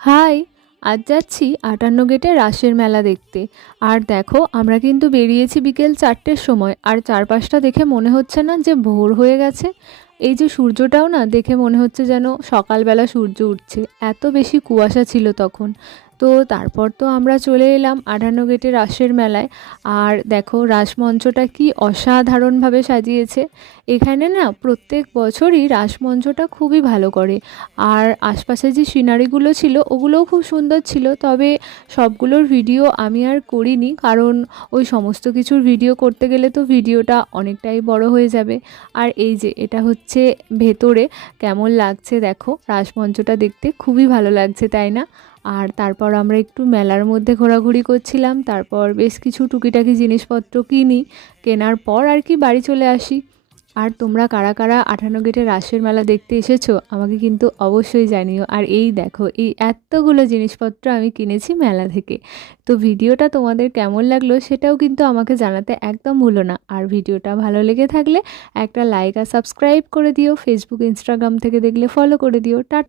High, আজ যাচ্ছি ৫৮ গেটে রাসের মেলা দেখতে। আর দেখো আমরা কিন্তু বেরিয়েছি বিকেল ৪টের সময়, আর চারপাশটা দেখে মনে হচ্ছে না যে ভোর হয়ে গেছে। এই যে সূর্যটাও না দেখে মনে হচ্ছে যেন সকালবেলা সূর্য উঠছে, এত বেশি কুয়াশা ছিল তখন। তো তারপর তো আমরা চলে এলাম ৫৮ গেটে রাসের মেলায়। আর দেখো রাসমঞ্চটা কি অসাধারণভাবে সাজিয়েছে। এখানে না প্রত্যেক বছরই রাসমঞ্চটা খুবই ভালো করে। আর আশপাশে যে সিনারিগুলো ছিল ওগুলোও খুব সুন্দর ছিল, তবে সবগুলোর ভিডিও আমি আর করিনি, কারণ ওই সমস্ত কিছুর ভিডিও করতে গেলে তো ভিডিওটা অনেকটাই বড় হয়ে যাবে। আর এই যে এটা হচ্ছে ভেতরে, কেমন লাগছে দেখো, রাসমঞ্চটা দেখতে খুবই ভালো লাগছে, তাই না? আর তারপর আমরা একটু মেলার মধ্যে ঘোরাঘুরি করছিলাম, তারপর বেশ কিছু টুকিটাকি জিনিসপত্র কেনার পর আর কি বাড়ি চলে আসি। আর তোমরা কারা কারা ৫৮ গেটের রাসের মেলা দেখতে এসেছো আমাকে কিন্তু অবশ্যই জানিও। আর এই দেখো, এই এতগুলো জিনিসপত্র আমি কিনেছি মেলা থেকে। তো ভিডিওটা তোমাদের কেমন লাগলো সেটাও কিন্তু আমাকে জানাতে একদম ভুলো না। আর ভিডিওটা ভালো লেগে থাকলে একটা লাইক আর সাবস্ক্রাইব করে দিও। ফেসবুক ইনস্টাগ্রাম থেকে দেখলে ফলো করে দিও। টাটা।